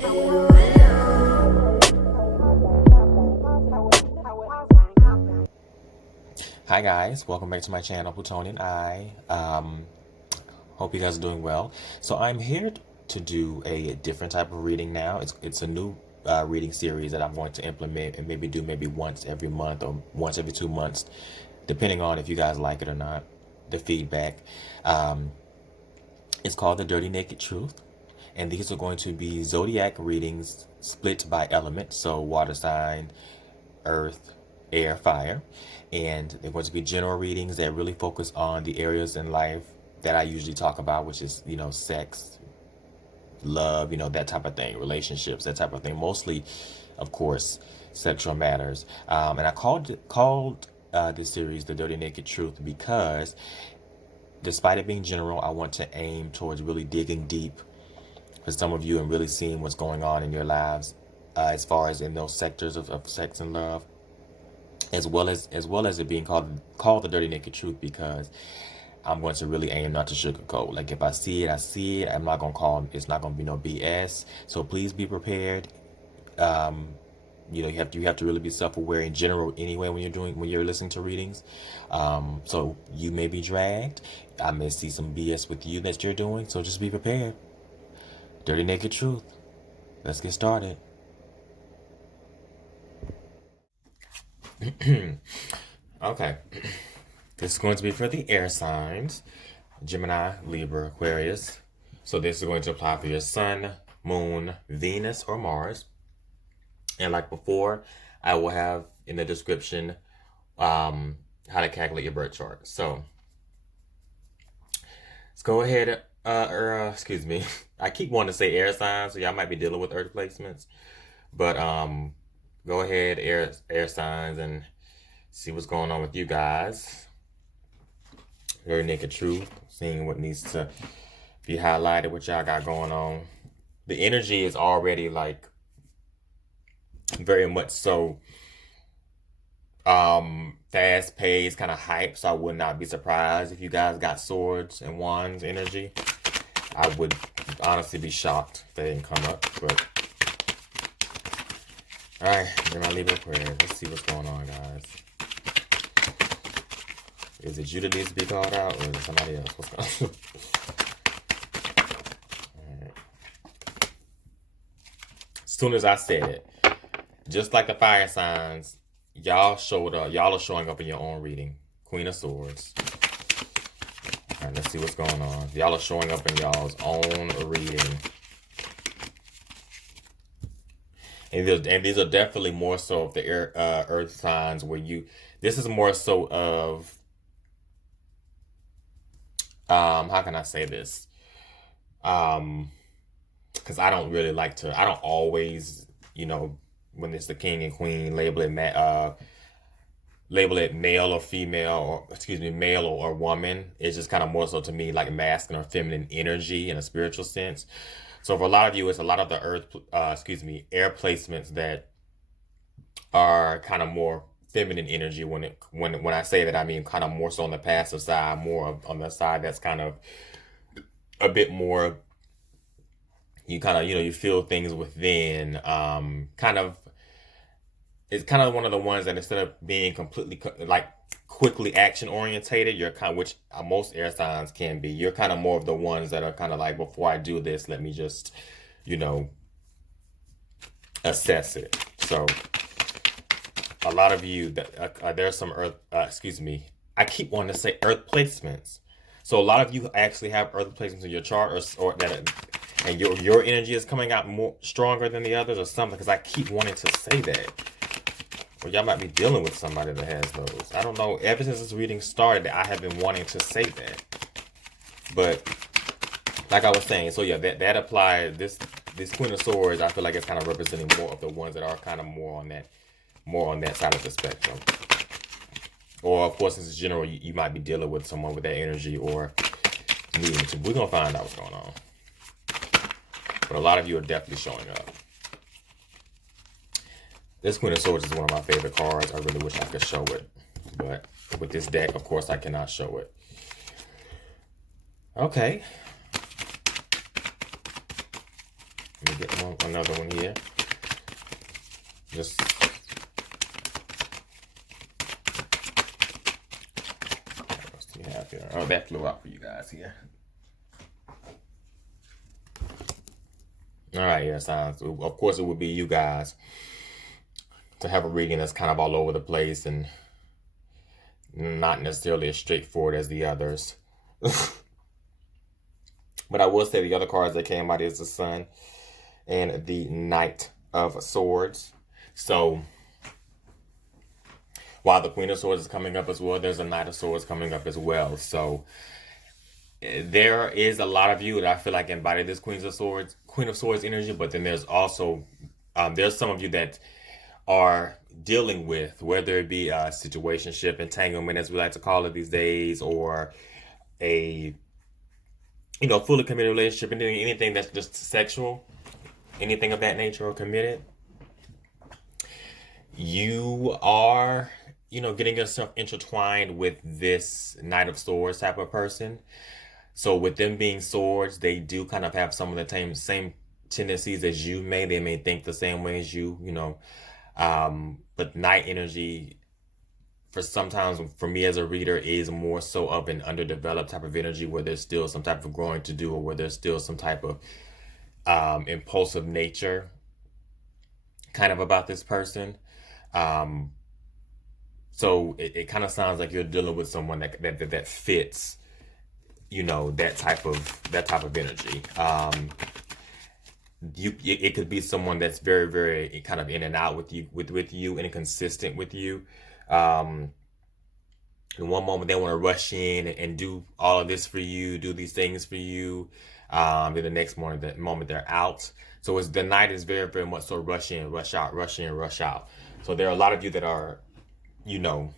Hi guys, welcome back to my channel, Plutonian Eye. Hope you guys are doing well. So I'm here to do a different type of reading now. It's a new reading series that I'm going to implement and maybe do once every month or once every 2 months, depending on if you guys like it or not, the feedback. It's called The Dirty Naked Truth, and these are going to be zodiac readings split by element, so water sign, earth, air, fire, and they're going to be general readings that really focus on the areas in life that I usually talk about, which is, sex, love, that type of thing, relationships, that type of thing. Mostly, of course, sexual matters. And I called this series The Dirty Naked Truth because despite it being general, I want to aim towards really digging deep for some of you and really seeing what's going on in your lives as far as in those sectors of sex and love, as well as it being called The Dirty Naked Truth, because I'm going to really aim not to sugarcoat. Like, if I see it, I see it. I'm not going to call, it's not going to be no BS. So please be prepared. You have to really be self-aware in general anyway when you're listening to readings. So you may be dragged. I may see some BS with you that you're doing. So just be prepared. Dirty Naked Truth. Let's get started. Okay. This is going to be for the air signs: Gemini, Libra, Aquarius. So this is going to apply for your sun, moon, Venus, or Mars. And like before, I will have in the description how to calculate your birth chart. So let's go ahead. Excuse me. I keep wanting to say air signs, so y'all might be dealing with earth placements. But go ahead, air signs, and see what's going on with you guys. Very naked truth, seeing what needs to be highlighted, what y'all got going on. The energy is already like very much so fast paced, kind of hype. So I would not be surprised if you guys got swords and wands energy. I would honestly be shocked if they didn't come up. But all right, then I leave it prayer. Let's see what's going on, guys. Is it you that needs to be called out, or is it somebody else? What's going on? All right. As soon as I said it, just like the fire signs, y'all showed up. Y'all are showing up in your own reading. Queen of Swords. All right, let's see what's going on. Y'all are showing up in y'all's own reading. And these are definitely more so of the earth signs where this is more so of, how can I say this? Because I don't really like to, I don't always, when it's the king and queen, label it male or female, or excuse me, male or woman. It's just kind of more so to me like masculine or feminine energy in a spiritual sense. So for a lot of you, it's a lot of the air placements that are kind of more feminine energy. When I say that, I mean kind of more so on the passive side, more on the side that's kind of a bit more, you kind of, you feel things within, it's kind of one of the ones that instead of being completely like quickly action orientated, you're kind of, which most air signs can be, you're kind of more of the ones that are kind of like, before I do this, let me just, assess it. So a lot of you that there's some earth, I keep wanting to say earth placements. So a lot of you actually have earth placements in your chart, or that, and your energy is coming out more stronger than the others or something, because I keep wanting to say that. Or y'all might be dealing with somebody that has those. I don't know. Ever since this reading started, I have been wanting to say that. But like I was saying, so yeah, that applies. This Queen of Swords, I feel like it's kind of representing more of the ones that are kind of more on that side of the spectrum. Or of course, in general, you might be dealing with someone with that energy or needing to. We're gonna find out what's going on. But a lot of you are definitely showing up. This Queen of Swords is one of my favorite cards. I really wish I could show it. But with this deck, of course, I cannot show it. Okay. Let me get another one here. Just what do you have here? Oh, that flew out for you guys here. All right, yeah, signs. Of course, it would be you guys to have a reading that's kind of all over the place and not necessarily as straightforward as the others. But I will say the other cards that came out is the Sun and the Knight of Swords. So while the Queen of Swords is coming up as well, there's a Knight of Swords coming up as well. So there is a lot of you that I feel like embody this Queen of Swords energy, but then there's also there's some of you that are dealing with, whether it be a situationship, entanglement, as we like to call it these days, or a fully committed relationship, and anything that's just sexual, anything of that nature or committed. You are, getting yourself intertwined with this Knight of Swords type of person. So with them being swords, they do kind of have some of the same tendencies as you may. They may think the same way as you, but Knight energy, for me as a reader, is more so of an underdeveloped type of energy where there's still some type of growing to do, or where there's still some type of impulsive nature kind of about this person. So it kind of sounds like you're dealing with someone that fits, that type of energy. It could be someone that's very, very kind of in and out with you and inconsistent with you. In one moment they want to rush in and do all of this for you, do these things for you. Then the next moment they're out. So the night is very, very much so rush in, rush out, rush in, rush out. So there are a lot of you that are, dealing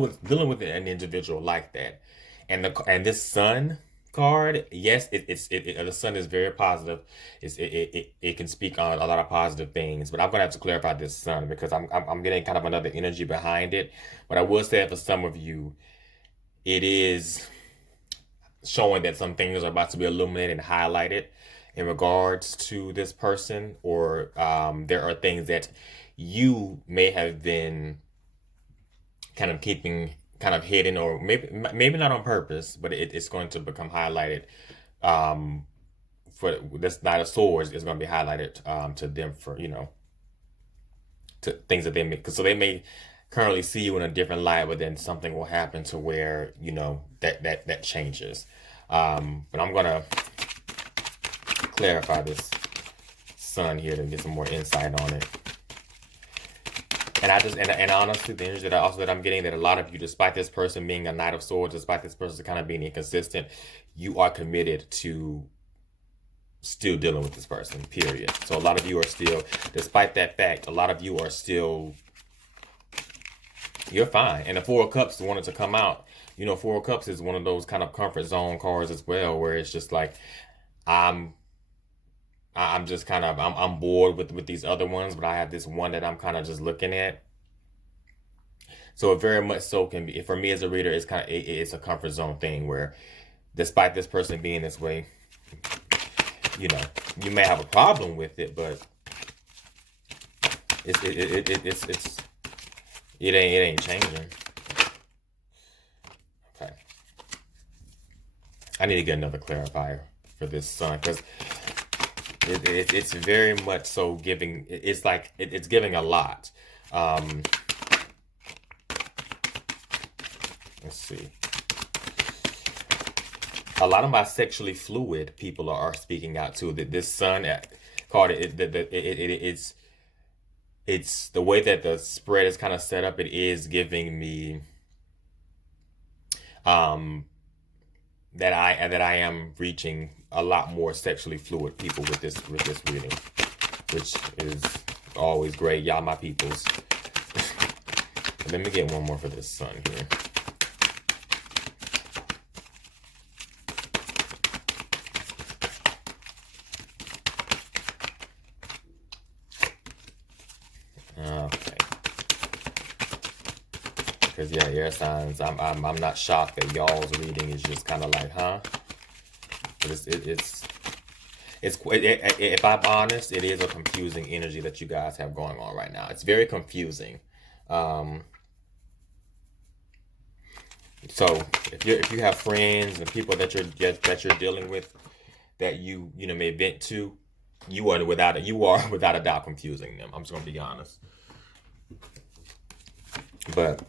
with an individual like that. And this Sun card, yes, the Sun is very positive. It can speak on a lot of positive things, but I'm gonna have to clarify this Sun because I'm getting kind of another energy behind it. But I will say for some of you, it is showing that some things are about to be illuminated and highlighted in regards to this person, or there are things that you may have been kind of keeping kind of hidden, or maybe not on purpose, but it's going to become highlighted. For this Knight of Swords is going to be highlighted to them for to things that they make. So they may currently see you in a different light, but then something will happen to where that changes. But I'm gonna clarify this Sun here to get some more insight on it. And and honestly, the energy that I'm getting, that a lot of you, despite this person being a Knight of Swords, despite this person kind of being inconsistent, you are committed to still dealing with this person, period. So a lot of you are still, despite that fact, a lot of you are still, you're fine. And the Four of Cups wanted to come out. Four of Cups is one of those kind of comfort zone cards as well, where it's just like, I'm just kind of, I'm bored with these other ones, but I have this one that I'm kind of just looking at. So it very much so can be, for me as a reader, it's a comfort zone thing where despite this person being this way, you may have a problem with it, but it ain't changing. Okay. I need to get another clarifier for this Sun, because it's very much so giving. It's like it's giving a lot. Let's see. A lot of my sexually fluid people are speaking out too. That this Sun card, it's the way that the spread is kind of set up. It is giving me that I am reaching a lot more sexually fluid people with this reading, which is always great. Y'all my peoples. Let me get one more for this Sun here. Okay. Because yeah, air signs. I'm not shocked that y'all's reading is just kind of like, huh? But If I'm honest, it is a confusing energy that you guys have going on right now. It's very confusing. Um, so if you have friends and people that you're dealing with that you know may vent to, you are without a doubt confusing them. I'm just gonna be honest. But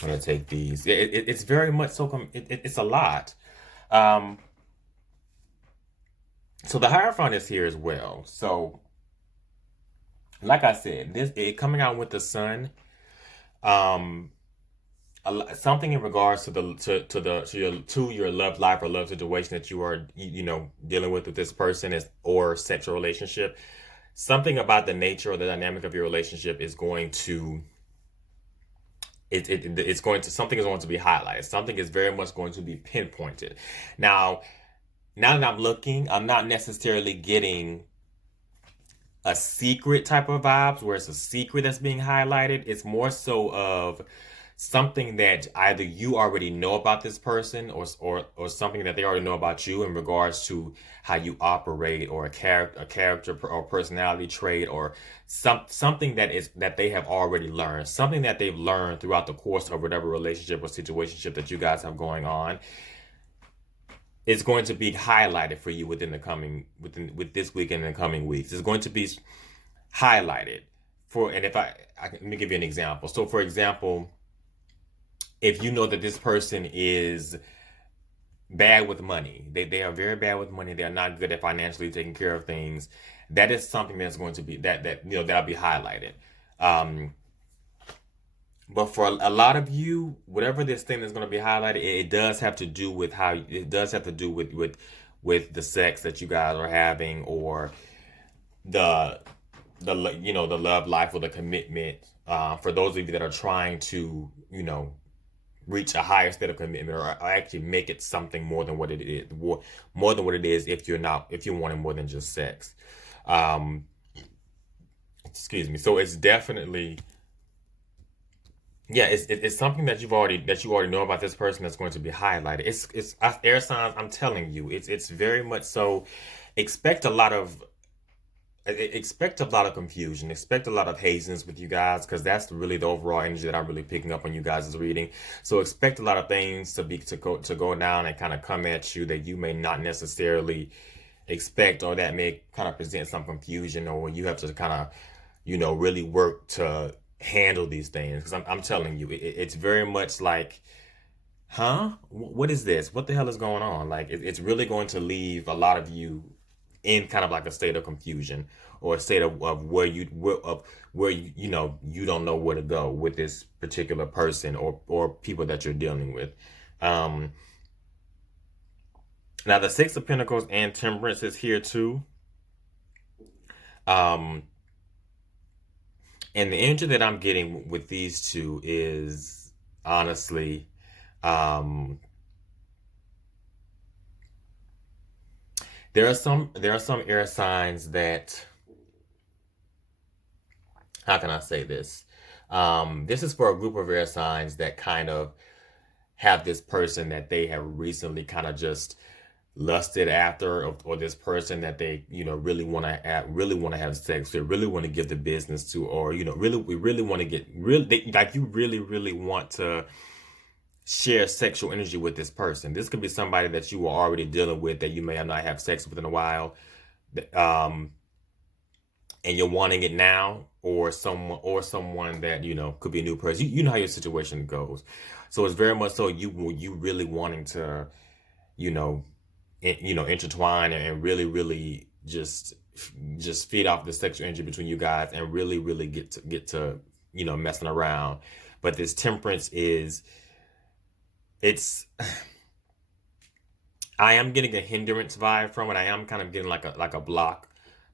I'm gonna take these. It's very much so. It's a lot. Um, so the Hierophant is here as well. So like I said, this it coming out with the sun. Um, something in regards to the to your love life or love situation that you are you know dealing with this person is or sexual relationship. Something about the nature or the dynamic of your relationship is going to it's going to something is going to be highlighted. Something is very much going to be pinpointed. Now, now that I'm looking, I'm not necessarily getting a secret type of vibes where it's a secret that's being highlighted. It's more so of something that either you already know about this person or something that they already know about you in regards to how you operate or a character or personality trait or something that they have already learned, something that they've learned throughout the course of whatever relationship or situationship that you guys have going on is going to be highlighted for you with this week and the coming weeks. It's going to be highlighted for, and if let me give you an example. So for example, if you know that this person is bad with money, they are very bad with money, they're not good at financially taking care of things, that is something that's going to be that you know that'll be highlighted. Um, but for a lot of you, whatever this thing is going to be highlighted, it does have to do with how it does have to do with the sex that you guys are having or the you know the love life or the commitment. For those of you that are trying to you know reach a higher state of commitment or actually make it something more than what it is, more than what it is if you're wanting more than just sex. Um, excuse me. So it's definitely yeah, it's something that you already know about this person that's going to be highlighted. It's air signs. I'm telling you, it's very much so. Expect a lot of expect a lot of confusion. Expect a lot of hazings with you guys because that's really the overall energy that I'm really picking up on you guys' reading. So expect a lot of things to go down and kind of come at you that you may not necessarily expect or that may kind of present some confusion or you have to kind of you know really work to handle these things because I'm telling you it's very much like huh what is this, what the hell is going on, like it's really going to leave a lot of you in kind of like a state of confusion or a state of where you know you don't know where to go with this particular person or people that you're dealing with. um Now the Six of Pentacles and Temperance is here too. um And the energy that I'm getting with these two is honestly, um, there are some air signs that how can I say this? This is for a group of air signs that kind of have this person that they have recently kind of just lusted after or this person that they you know really want to have sex with, really want to give the business to, or you know we really want to get really like you really want to share sexual energy with this person. This could be somebody that you were already dealing with that you may have not have sex with in a while, um and you're wanting it now, or someone that you know could be a new person. You know how your situation goes. So it's very much so you really wanting to you know you know intertwine and really just feed off the sexual energy between you guys and really get to you know messing around. But this Temperance is it's I am getting a hindrance vibe from it. I am kind of getting like a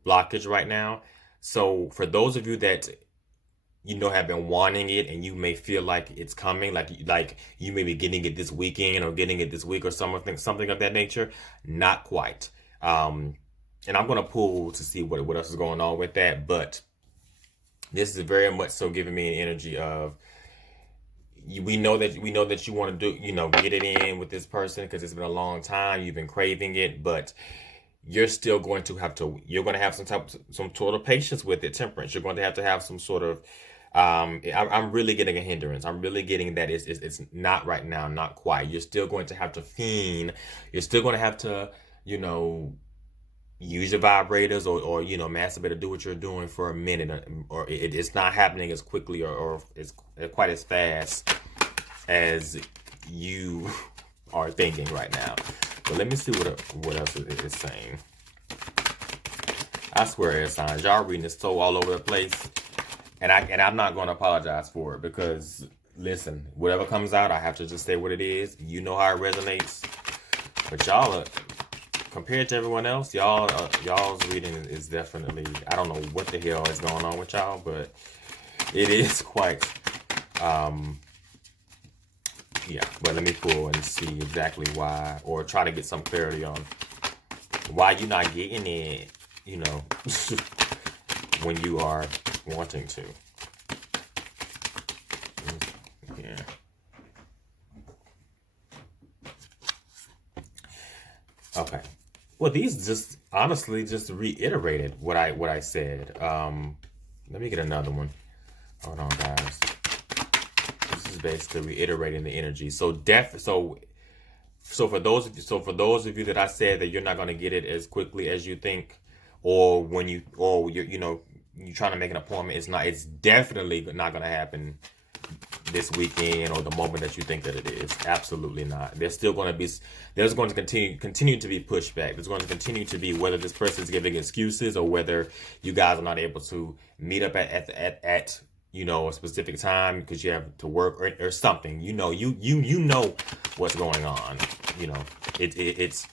blockage right now. So for those of you that you know have been wanting it and you may feel like it's coming, like you may be getting it this weekend or getting it this week or something of that nature, not quite. And I'm gonna pull to see what else is going on with that, but this is very much so giving me an energy of we know that you want to do, get it in with this person because it's been a long time. You've been craving it, but you're going to have some sort of patience with it, temperance. You're going to have some sort of I'm really getting a hindrance. I'm really getting that it's not right now, not quite. You're still going to have to fiend. You're still going to have to, you know, use your vibrators or masturbate or do what you're doing for a minute, or it's not happening as quickly or it's quite as fast as you are thinking right now. But let me see what else it is saying. I swear, air signs, y'all reading this so all over the place, and I'm not going to apologize for it because listen, whatever comes out, I have to just say what it is. You know how it resonates, but y'all are, compared to everyone else, y'all's reading is definitely, I don't know what the hell is going on with y'all, but it is quite yeah. But let me pull and see exactly why, or try to get some clarity on why you're not getting it, when you are wanting to. Yeah. Okay. Well, these just honestly just reiterated what I said. Let me get another one. Hold on, guys. This is basically reiterating the energy. So for those of you that I said that you're not going to get it as quickly as you think, or when you're trying to make an appointment, it's definitely not going to happen this weekend or the moment that you think that it is. Absolutely not. There's going to continue to be pushback. There's going to continue to be, whether this person is giving excuses or whether you guys are not able to meet up at a specific time because you have to work or something. You know what's going on. It's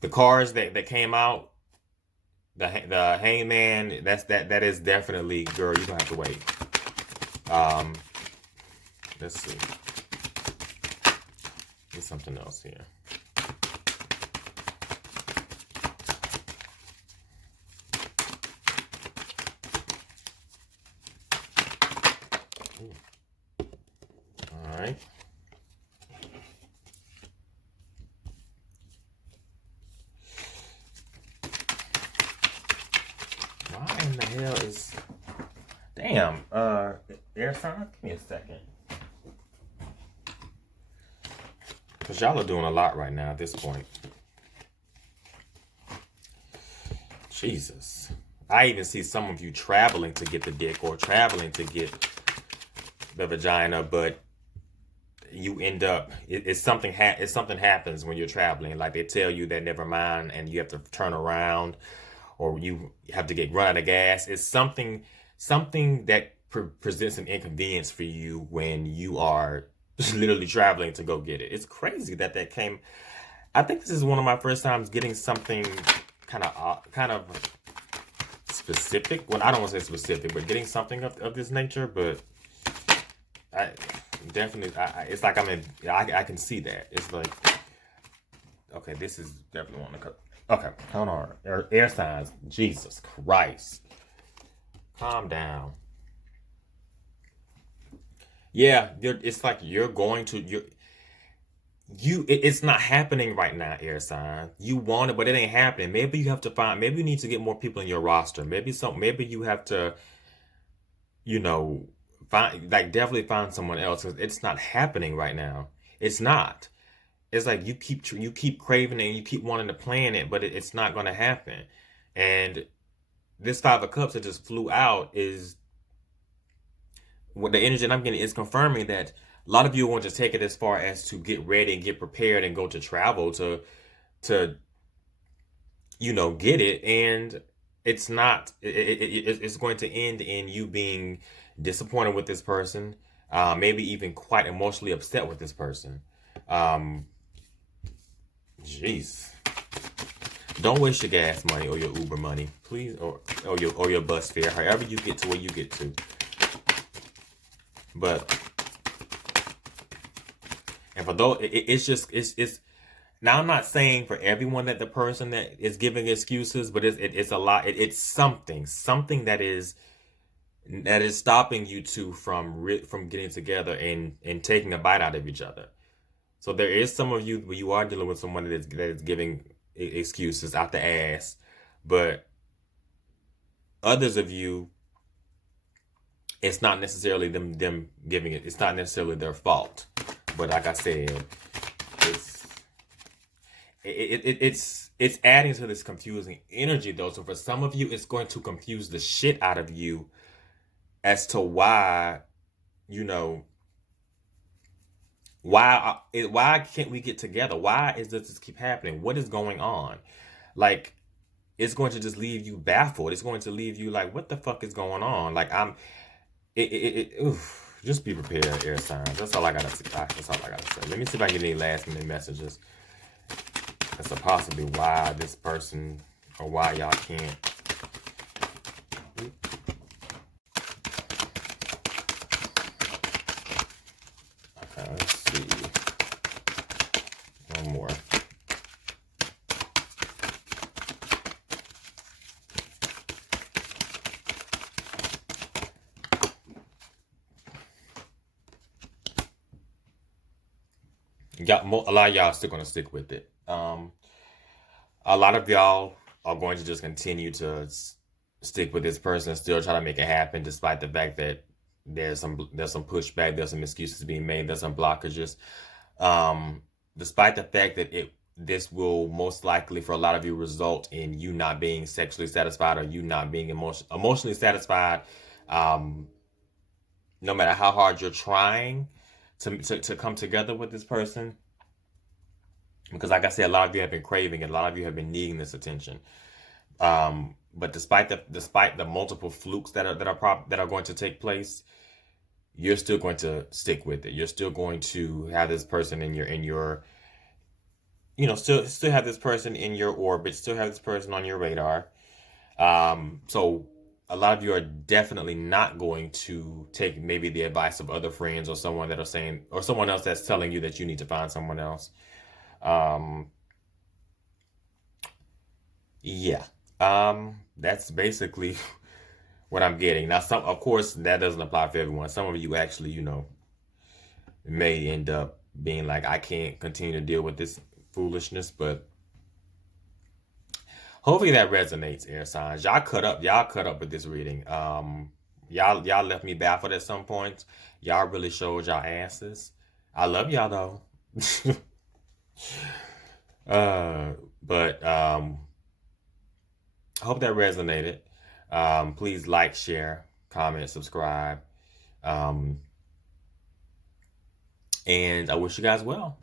the cards that came out. The hangman. That is definitely, girl. You don't have to wait. Let's see. There's something else here. Ooh. All right. Why in the hell is... Damn, air sign? Give me a second. Because y'all are doing a lot right now at this point. Jesus. I even see some of you traveling to get the dick or traveling to get the vagina, but you end up, something happens when you're traveling. Like they tell you that never mind and you have to turn around or you have to run out of gas. It's something that presents an inconvenience for you when you are literally traveling to go get it. It's crazy that came. I think this is one of my first times getting something kind of specific. Well, I don't want to say specific, but getting something of this nature. But I definitely, it's like I can see that. It's like, okay, this is definitely one to cut. Okay, hold on. Air signs. Jesus Christ. Calm down. Yeah, it's like it's not happening right now, air sign. You want it, but it ain't happening. Maybe you need to get more people in your roster. Maybe you have to, definitely find someone else. 'Cause it's not happening right now. It's not. It's like you keep craving it and you keep wanting to plan it, but it's not going to happen. And this Five of Cups that just flew out is what the energy that I'm getting is confirming that a lot of you want to take it as far as to get ready and get prepared and go to travel to get it, and it's not. It's going to end in you being disappointed with this person, maybe even quite emotionally upset with this person. Jeez. Don't waste your gas money or your Uber money, please, or your bus fare, however you get to where you get to. But, and for those, it's now I'm not saying for everyone that the person that is giving excuses, but it's a lot. It's something that is that is stopping you two from getting together and taking a bite out of each other. So there is some of you where you are dealing with someone that is giving excuses out the ass, but others of you, it's not necessarily them giving it. It's not necessarily their fault. But like I said, it's it's adding to this confusing energy though. So for some of you, it's going to confuse the shit out of you as to why, you know, why can't we get together? Why is this keep happening? What is going on? Like, it's going to just leave you baffled. It's going to leave you like, what the fuck is going on? Like, oof. Just be prepared, air signs. That's all I gotta say. That's all I gotta say. Let me see if I can get any last minute messages. That's a possibly why this person or why y'all can't. Okay, let's see. One more. A lot of y'all are still gonna stick with it. A lot of y'all are going to just continue to stick with this person, still try to make it happen, despite the fact that there's some pushback, there's some excuses being made, there's some blockages. Despite the fact that this will most likely for a lot of you result in you not being sexually satisfied or you not being emotionally satisfied. No matter how hard you're trying to come together with this person, because like I said, a lot of you have been craving it, a lot of you have been needing this attention. But despite the multiple flukes that are going to take place, you're still going to stick with it. You're still going to have this person in your still have this person in your orbit, still have this person on your radar. So a lot of you are definitely not going to take maybe the advice of other friends or someone that are saying, or someone else that's telling you that you need to find someone else. Um, yeah. That's basically what I'm getting. Now, of course, that doesn't apply for everyone. Some of you actually, may end up being like, I can't continue to deal with this foolishness, but hopefully that resonates, air signs. Y'all cut up with this reading. Y'all left me baffled at some points. Y'all really showed y'all asses. I love y'all though. But I hope that resonated. Please like, share, comment, subscribe. Um, and I wish you guys well.